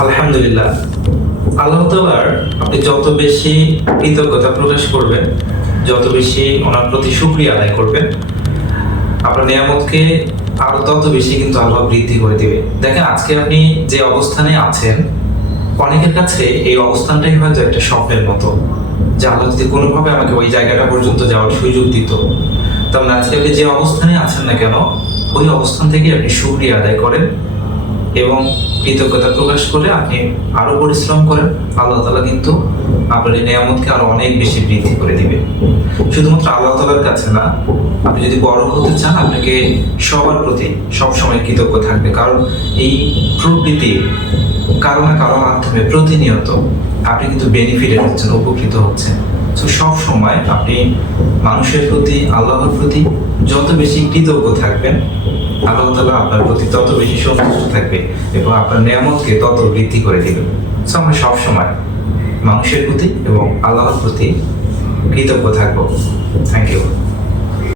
আলহামদুলিল্লাহ। আল্লাহ তাআলার আপনি যত বেশি কৃতজ্ঞতা প্রকাশ করবেন, যত বেশি ওনার প্রতি শুকরিয়া আদায় করবেন, আপনার নিয়ামতকে আরো তত বেশি কিন্তু আল্লাহ বৃদ্ধি করে দিবে। দেখেন, আজকে আপনি যে অবস্থানে আছেন, অনেকের কাছে এই অবস্থানটাই হয়তো একটা স্বপ্নের মতো, যে আল্লাহ যদি কোনোভাবে আমাকে ওই জায়গাটা পর্যন্ত যাওয়ার সুযোগ দিত, তাহলে আজকে আপনি যে অবস্থানে আছেন না কেন, ওই অবস্থান থেকে আপনি শুকরিয়া আদায় করেন এবং কৃতজ্ঞতা প্রকাশ করে আপনি আরো পরিশ্রম করেন। আল্লাহ তাআলা কিন্তু আপনার এই নিয়ামতকে আরো অনেক বেশি বৃদ্ধি করে দিবে। শুধুমাত্র আল্লাহ তাআলার কাছে না, আপনি যদি বড় হতে চান, আপনাকে সবার প্রতি সবসময় কৃতজ্ঞ থাকবে। কারণ এই প্রকৃতি কারো না কারো মাধ্যমে প্রতিনিয়ত আপনি কিন্তু বেনিফিটেড হচ্ছেন, উপকৃত হচ্ছেন। তো সব সময় আপনি মানুষের প্রতি, আল্লাহর প্রতি যত বেশি কৃতজ্ঞ থাকবেন, আল্লাহ তাআলা আপনার প্রতি তত বেশি সন্তুষ্ট থাকবে এবং আপনার নিয়ামতকে তত বৃদ্ধি করে দিবে। সো আমরা সবসময় মানুষের প্রতি এবং আল্লাহর প্রতি কৃতজ্ঞ থাকবো। Thank you.